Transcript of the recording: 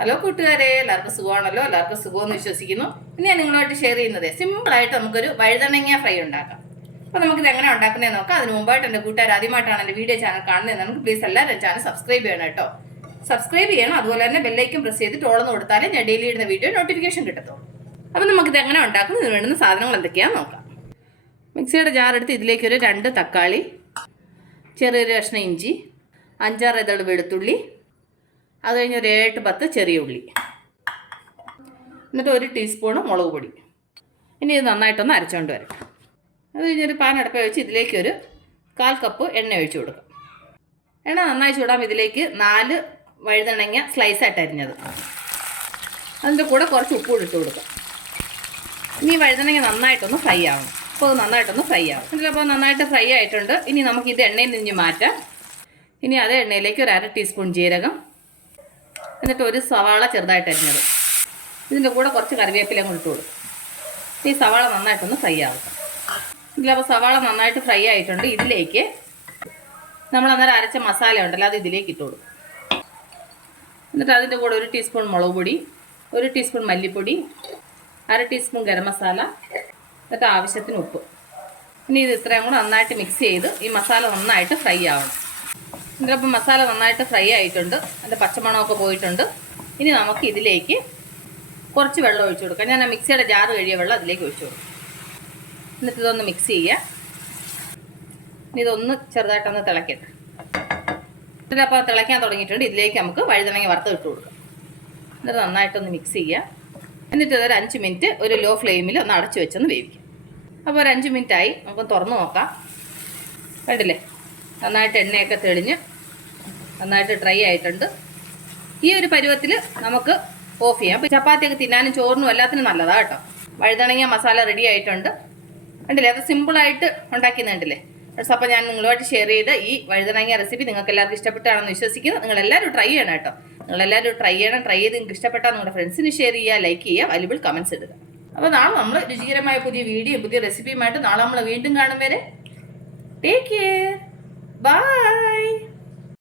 Hello കൂട്ടുകാരെ, എല്ലാവർക്കും സുഖമാണല്ലോ? എല്ലാവർക്കും സുഖമെന്ന് വിശ്വസിക്കുന്നു. ഇനി ഞാൻ നിങ്ങളുമായിട്ട് ഷെയർ ചെയ്യുന്നത് സിമ്പിളായിട്ട് നമുക്കൊരു വഴുതനങ്ങ ഫ്രൈ ഉണ്ടാക്കാം. അപ്പോൾ നമുക്കിത് എങ്ങനെ ഉണ്ടാക്കുന്നതെന്ന് നോക്കാം. അതിന് മുമ്പായിട്ട് എൻ്റെ കൂട്ടുകാർ ആദ്യമായിട്ടാണ് എൻ്റെ വീഡിയോ ചാനൽ കാണുന്നത്, നമുക്ക് പ്ലീസ് എല്ലാവരും ചാനൽ സബ്സ്ക്രൈബ് ചെയ്യണം കേട്ടോ. സബ്സ്ക്രൈബ് ചെയ്യണം. അതുപോലെ തന്നെ ബെല്ലൈക്കും പ്രസ് ചെയ്തിട്ട് ഓളെന്ന് കൊടുത്താലേ ഞാൻ ഡെയിലി ഇടുന്ന വീഡിയോ നോട്ടിഫിക്കേഷൻ കിട്ടത്തുള്ളൂ. അപ്പോൾ നമുക്കിത് എങ്ങനെ ഉണ്ടാക്കും, ഇതിന് വേണ്ടുന്ന സാധനങ്ങൾ എന്തൊക്കെയാണെന്ന് നോക്കാം. മിക്സിയുടെ ജാർ എടുത്ത് ഇതിലേക്ക് ഒരു 2 തക്കാളി, ചെറിയൊരു കഷ്ണം ഇഞ്ചി, 5-6 ഇതൾ വെളുത്തുള്ളി, അത് കഴിഞ്ഞ് ഒരു 7-10 ചെറിയ ഉള്ളി, എന്നിട്ട് 1 ടീസ്പൂണ് മുളക് പൊടി. ഇനി ഇത് നന്നായിട്ടൊന്ന് അരച്ചുകൊണ്ട് വരാം. അത് കഴിഞ്ഞൊരു പാൻ അടുപ്പ് വെച്ച് ഇതിലേക്ക് ഒരു 1/4 കപ്പ് എണ്ണ ഒഴിച്ചു കൊടുക്കാം. എണ്ണ നന്നായി ചൂടാകുമ്പോൾ ഇതിലേക്ക് 4 വഴുതനങ്ങ സ്ലൈസായിട്ട് അരിഞ്ഞത്, അതിൻ്റെ കൂടെ കുറച്ച് ഉപ്പ് ഇട്ട് കൊടുക്കാം. ഇനി വഴുതനങ്ങ നന്നായിട്ടൊന്ന് ഫ്രൈ ആവണം. അപ്പോൾ അത് നന്നായിട്ടൊന്ന് ഫ്രൈ ആവും. ഇതിലപ്പോൾ നന്നായിട്ട് ഫ്രൈ ആയിട്ടുണ്ട്. ഇനി നമുക്കിത് എണ്ണയിൽ നിന്ന് മാറ്റാം. ഇനി അതേ എണ്ണയിലേക്ക് ഒരു 1/2 ടീസ്പൂൺ ജീരകം, എന്നിട്ട് ഒരു സവാള ചെറുതായിട്ട് അരിഞ്ഞത്, ഇതിൻ്റെ കൂടെ കുറച്ച് കറിവേപ്പിലയും കൂടി ഇട്ട് കൊടുക്കും. ഈ സവാള നന്നായിട്ടൊന്ന് ഫ്രൈ ആവും. ഇതിലപ്പോൾ സവാള നന്നായിട്ട് ഫ്രൈ ആയിട്ടുണ്ട്. ഇതിലേക്ക് നമ്മൾ അന്നേരം അരച്ച മസാല ഉണ്ടല്ലോ, അത് ഇതിലേക്ക് ഇട്ട് കൊടുക്കും. എന്നിട്ട് അതിൻ്റെ കൂടെ 1 ടീസ്പൂൺ മുളക് പൊടി, 1 ടീസ്പൂൺ മല്ലിപ്പൊടി, 1/2 ടീസ്പൂൺ ഗരം മസാല, എന്നിട്ട് ആവശ്യത്തിന് ഉപ്പ്. ഇനി ഇത് ഇത്രയും കൂടെ നന്നായിട്ട് മിക്സ് ചെയ്ത് ഈ മസാല നന്നായിട്ട് ഫ്രൈ ആവണം. ഇതിലപ്പോൾ മസാല നന്നായിട്ട് ഫ്രൈ ആയിട്ടുണ്ട്, അതിൻ്റെ പച്ചമണമൊക്കെ പോയിട്ടുണ്ട്. ഇനി നമുക്ക് ഇതിലേക്ക് കുറച്ച് വെള്ളം ഒഴിച്ചു കൊടുക്കാം. ഞാൻ ആ മിക്സിയുടെ ജാറ് കഴിയ വെള്ളം അതിലേക്ക് ഒഴിച്ചു കൊടുക്കും. എന്നിട്ട് ഇതൊന്ന് മിക്സ് ചെയ്യുക. ഇനി ഇതൊന്ന് ചെറുതായിട്ടൊന്ന് തിളക്കട്ടെ. ഇതിലപ്പോൾ തിളയ്ക്കാൻ തുടങ്ങിയിട്ടുണ്ട്. ഇതിലേക്ക് നമുക്ക് വഴുതനങ്ങ വറുത്ത് ഇട്ട് കൊടുക്കാം. എന്നിട്ട് നന്നായിട്ടൊന്ന് മിക്സ് ചെയ്യുക. എന്നിട്ട് ഇതൊരു 5 മിനിറ്റ് ഒരു ലോ ഫ്ലെയിമിൽ ഒന്ന് അടച്ചു വെച്ചൊന്ന് വേവിക്കാം. അപ്പോൾ ഒരു 5 മിനിറ്റായി, നമുക്ക് തുറന്ന് നോക്കാം. കണ്ടില്ലേ, നന്നായിട്ട് എണ്ണയൊക്കെ തെളിഞ്ഞ് നന്നായിട്ട് ഡ്രൈ ആയിട്ടുണ്ട്. ഈ ഒരു പരുവത്തിൽ നമുക്ക് ഓഫ് ചെയ്യാം. അപ്പോൾ ചപ്പാത്തിയൊക്കെ തിന്നാനും ചോറിനും എല്ലാത്തിനും നല്ലതാണ് കേട്ടോ. വഴുതനങ്ങ മസാല റെഡി ആയിട്ടുണ്ട്. കണ്ടില്ലേ, അത് സിമ്പിളായിട്ട് ഉണ്ടാക്കിയെന്നുണ്ടല്ലേ. അപ്പോൾ ഞാൻ നിങ്ങളുമായിട്ട് ഷെയർ ചെയ്ത ഈ വഴുതനങ്ങ റെസിപ്പി നിങ്ങൾക്ക് എല്ലാവർക്കും ഇഷ്ടപ്പെട്ടാണെന്ന് വിശ്വസിക്കുന്നു. നിങ്ങളെല്ലാവരും ട്രൈ ചെയ്യണം കേട്ടോ. നിങ്ങളെല്ലാവരും ട്രൈ ചെയ്യണം. ട്രൈ ചെയ്ത് നിങ്ങൾക്ക് ഇഷ്ടപ്പെട്ടാൽ നിങ്ങളുടെ ഫ്രണ്ട്സിന് ഷെയർ ചെയ്യുക, ലൈക്ക് ചെയ്യുക, വാല്യുബിൾ കമൻറ്റ്സ് ഇടുക. അപ്പോൾ നാളെ നമ്മൾ രുചികരമായ പുതിയ വീഡിയോ പുതിയ റെസിപ്പിയുമായിട്ട് നാളെ നമ്മൾ വീണ്ടും കാണും വരെ ടേക്ക് കെയർ. Bye.